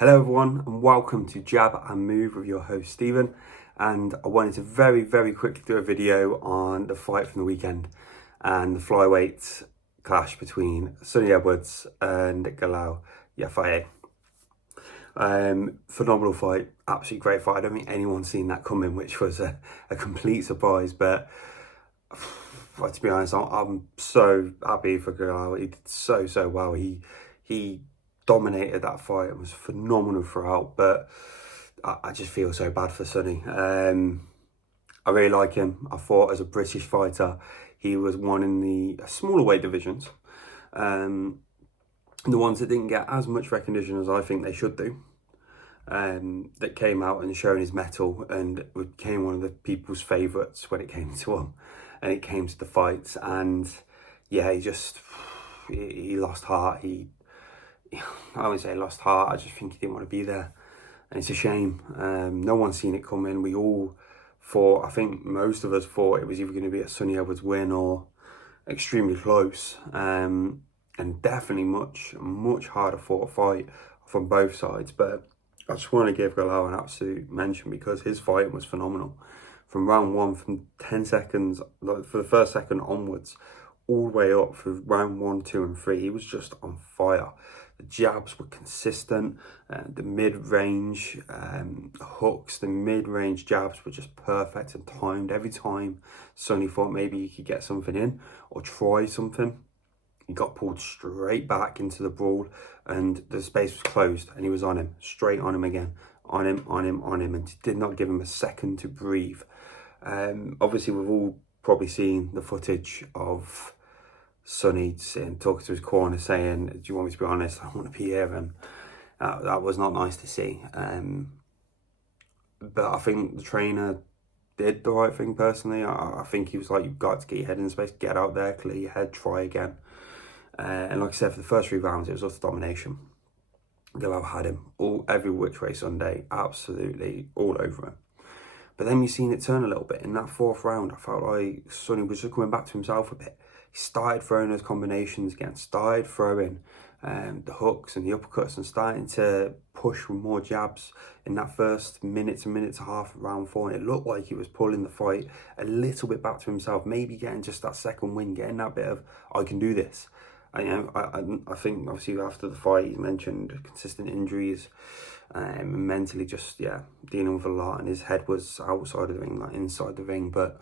Hello everyone and welcome to Jab and Move with your host Stephen, and I wanted to very quickly do a video on the fight from the weekend and the flyweight clash between Sonny Edwards and Galal Yafai. Phenomenal fight, absolutely great fight. I don't think anyone's seen that coming, which was a complete surprise, but to be honest, I'm so happy for Galal. He did so well. He dominated that fight and was phenomenal throughout, but I just feel so bad for Sonny. I really like him. I thought as a British fighter, he was one in the smaller weight divisions, the ones that didn't get as much recognition as I think they should do, that came out and shown his mettle and became one of the people's favourites when it came to him and it came to the fights. And yeah, he lost heart. I wouldn't say lost heart, I just think he didn't want to be there. And it's a shame. No one's seen it coming. We all thought, I think most of us thought it was either going to be a Sonny Edwards win or extremely close. And definitely much harder fought fight from both sides. But I just want to give Galal an absolute mention because his fight was phenomenal. From round one, from 10 seconds, like for the first second onwards, all the way up through round 1, 2 and 3, he was just on fire. The jabs were consistent, the mid-range hooks, the mid-range jabs were just perfect and timed. Every time Sonny thought maybe he could get something in or try something, he got pulled straight back into the brawl and the space was closed and he was on him, straight on him again, on him, and did not give him a second to breathe. Obviously, we've all probably seen the footage of Sonny talking to his corner saying, "Do you want me to be honest? I want to be here," and that was not nice to see. But I think the trainer did the right thing personally. I think he was like, "You've got to get your head in space, get out there, clear your head, try again." And like I said, for the first 3 rounds, it was utter domination. Galal had him every which way Sunday, absolutely all over him. But then we've seen it turn a little bit. In that 4th round, I felt like Sonny was just coming back to himself a bit. He started throwing those combinations again, started throwing the hooks and the uppercuts and starting to push with more jabs in that first minute to half of round 4. And it looked like he was pulling the fight a little bit back to himself, maybe getting just that second win, getting that bit of, I can do this. And, I think obviously after the fight, he mentioned consistent injuries, mentally just, dealing with a lot, and his head was outside of the ring, like inside the ring. But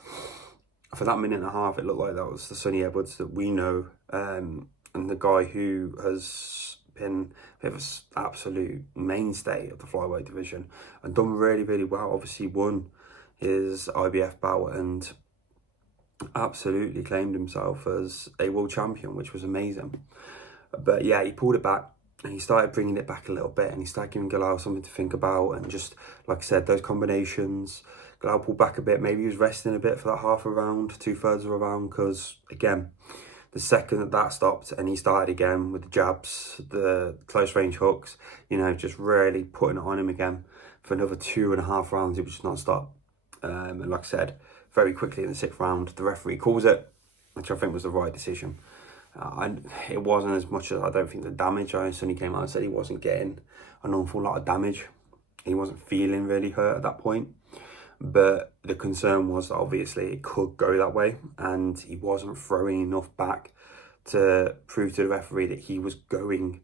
for that minute and a half, it looked like that was the Sonny Edwards that we know, and the guy who has been a bit of an absolute mainstay of the flyweight division and done really well. Obviously won his IBF bout and absolutely claimed himself as a world champion, which was amazing. But yeah, he pulled it back and he started bringing it back a little bit and he started giving Galal something to think about. And just like I said, those combinations, Galal pulled back a bit. Maybe he was resting a bit for that half a round, 2/3 of a round, because again, the second that stopped and he started again with the jabs, the close range hooks, just really putting it on him again for another 2.5 rounds. It was just non-stop. And like I said, very quickly in the 6th round, the referee calls it, which I think was the right decision. And it wasn't as much as, I don't think, the damage. I know Sonny came out and said he wasn't getting an awful lot of damage. He wasn't feeling really hurt at that point. But the concern was that obviously it could go that way, and he wasn't throwing enough back to prove to the referee that he was going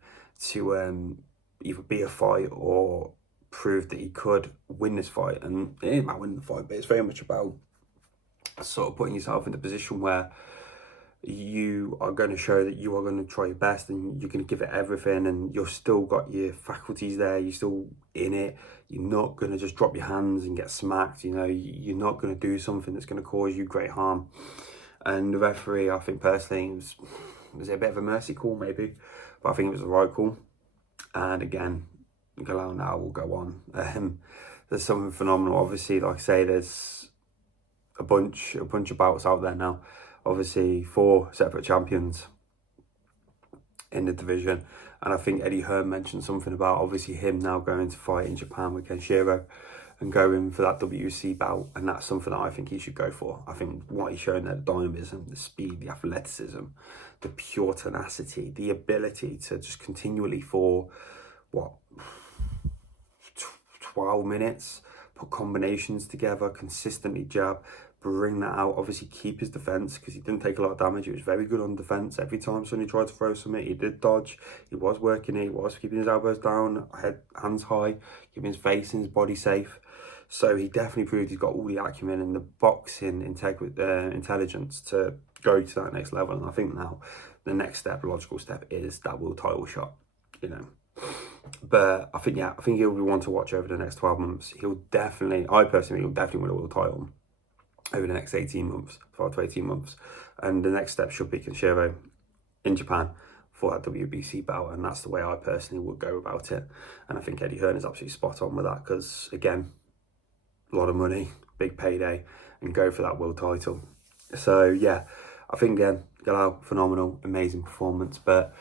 to either be a fight or prove that he could win this fight. And it ain't about winning the fight, but it's very much about sort of putting yourself in the position where you are going to show that you are going to try your best and you're going to give it everything, and you've still got your faculties there, you're still in it, you're not going to just drop your hands and get smacked, you're not going to do something that's going to cause you great harm. And the referee, I think personally, was a bit of a mercy call maybe, but I think it was the right call. And again, Galal now will go on. There's something phenomenal. Obviously, like I say, there's a bunch of bouts out there now. Obviously 4 separate champions in the division, and I think Eddie Hearn mentioned something about obviously him now going to fight in Japan with Kenshiro and going for that WC bout, and that's something that I think he should go for. I think what he's shown there, the dynamism, the speed, the athleticism, the pure tenacity, the ability to just continually for 12 minutes, put combinations together, consistently jab, bring that out, obviously keep his defence because he didn't take a lot of damage. He was very good on defence. Every time Sonny tried to throw something, he did dodge, he was working it, he was keeping his elbows down, hands high, keeping his face and his body safe. So he definitely proved he's got all the acumen and the boxing intelligence to go to that next level. And I think now the next step, logical step, is that world title shot, you know. But I think he'll be one to watch over the next 12 months. I personally, he'll definitely win a world title over the next 18 months, 12 to 18 months. And the next step should be Kenshiro in Japan for that WBC belt. And that's the way I personally would go about it. And I think Eddie Hearn is absolutely spot on with that because, again, a lot of money, big payday, and go for that world title. So, yeah, I think, again, Galal, phenomenal, amazing performance. But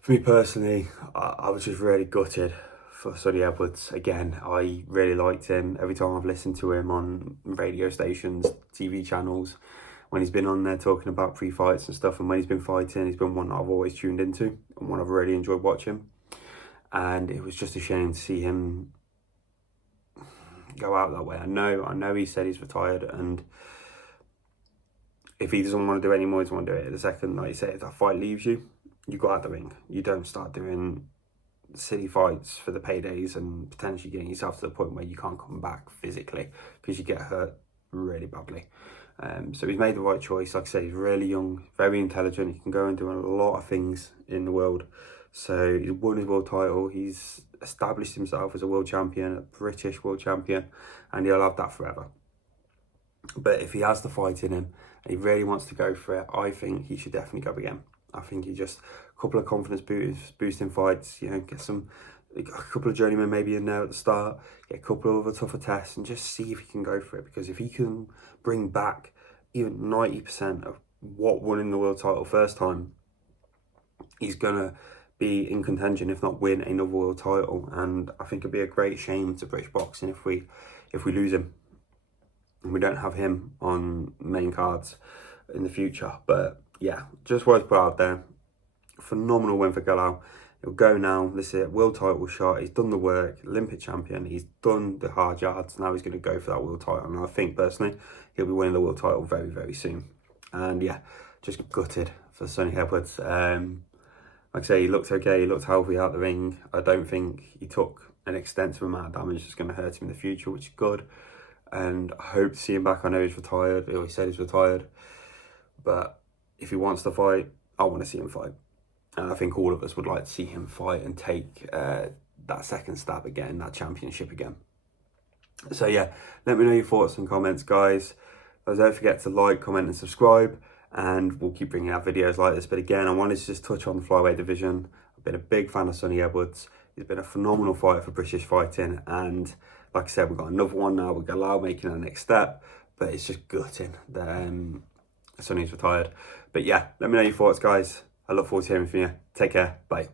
for me personally, I was just really gutted for Sonny Edwards. Again, I really liked him. Every time I've listened to him on radio stations, TV channels, when he's been on there talking about pre-fights and stuff, and when he's been fighting, he's been one that I've always tuned into and one I've really enjoyed watching. And it was just a shame to see him go out that way. I know he said he's retired, and if he doesn't want to do it anymore, he doesn't want to do it. The second, like you say, if that fight leaves you, you go out the ring. You don't start doing silly fights for the paydays and potentially getting yourself to the point where you can't come back physically because you get hurt really badly. So he's made the right choice. Like I said, he's really young, very intelligent. He can go and do a lot of things in the world. So he's won his world title. He's established himself as a world champion, a British world champion, and he'll have that forever. But if he has the fight in him and he really wants to go for it, I think he should definitely go again. I think he just a couple of confidence boosting fights, you know, get a couple of journeymen maybe in there at the start, get a couple of other tougher tests, and just see if he can go for it. Because if he can bring back even 90% of what won in the world title first time, he's gonna be in contention, if not win another world title. And I think it'd be a great shame to British boxing if we lose him and we don't have him on main cards in the future. But yeah, just worth put out there. Phenomenal win for Galal. He'll go now. This is it, world title shot. He's done the work, Olympic champion. He's done the hard yards. Now he's going to go for that world title. And I think personally, he'll be winning the world title very, very soon. And yeah, just gutted for Sonny Edwards. Like I say, he looked okay. He looked healthy out the ring. I don't think he took an extensive amount of damage that's going to hurt him in the future, which is good. And I hope to see him back. I know he's retired. He always said he's retired. But if he wants to fight, I want to see him fight. And I think all of us would like to see him fight and take that second stab again, that championship again. So yeah, let me know your thoughts and comments, guys. Don't forget to like, comment and subscribe. And we'll keep bringing out videos like this. But again, I wanted to just touch on the flyweight division. I've been a big fan of Sonny Edwards. He's been a phenomenal fighter for British fighting. And like I said, we've got another one now with Galal making our next step. But it's just gutting that Sonny's retired. But yeah, let me know your thoughts, guys. I look forward to hearing from you. Take care. Bye.